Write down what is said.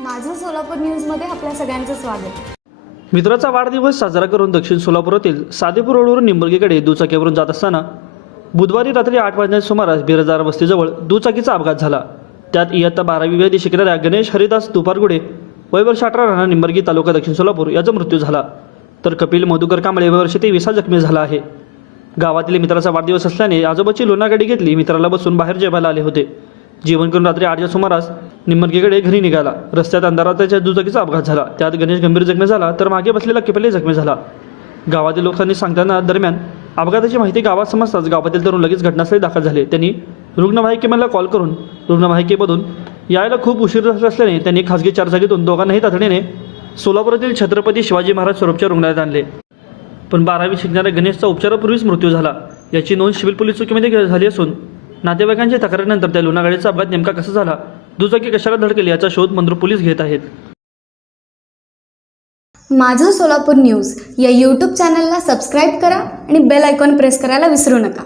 माझं सोलापूर न्यूजमध्ये आपल्या सगळ्यांचं स्वागत. मित्राचा वाढदिवस साजरा करून दक्षिण सोलापुरातील सादेपूर रोडवरून निंबर्गेकडे दुचाकीवरून जात असताना बुधवारी रात्री आठ वाजण्याच्या सुमारास बिरजार वस्तीजवळ दुचाकीचा अपघात झाला. त्यात इयत्ता बारावी वेळी शिकणाऱ्या गणेश हरिदास दुपारगुडे वय वर्ष अठरा राहणार निंबर्गी तालुका दक्षिण सोलापूर याचा मृत्यू झाला. तर कपिल मधुकर कांबळे वय वर्ष तेवीस जखमी झाला आहे. गावातील मित्राचा वाढदिवस असल्याने आजोबाची लोणागाडी घेतली मित्राला बसून बाहेर जेवायला आले होते. जेवण करून रात्री आठच्या सुमारास निम्मर्गेकडे घरी निघाला. रस्त्यात अंधारात त्याच्या दुचाकीचा अपघात झाला. त्यात गणेश गंभीर जखमी झाला तर मागे बसलेला किपले जखमी झाला. गावातील लोकांनी सांगताना दरम्यान अपघाताची माहिती गावात समजताच गावातील तरुण लगेच घटनास्थळी दाखल झाले. त्यांनी रुग्णवाहिकेमधला कॉल करून रुग्णवाहिकेमधून यायला खूप उशीर झाला असल्याने त्यांनी खासगी चारचाकीतून दोघांनाही तातडीने सोलापुरातील छत्रपती शिवाजी महाराज स्वरूपच्या रुग्णालयात आणले. पण बारावी शिकणाऱ्या गणेशचा उपचारापूर्वीच मृत्यू झाला. याची नोंद सिव्हिल पोलीस चौकीमध्ये झाली असून नातेवाईकांच्या तक्रारीनंतर त्या लुणागाडीचा अपघात नेमका कसा झाला दुचाकी कशाला धडकेली याचा शोध मंद्र पोलीस घेत आहेत. माझं सोलापूर न्यूज या यूट्यूब चॅनलला सबस्क्राईब करा आणि बेल आयकॉन प्रेस करायला विसरू नका.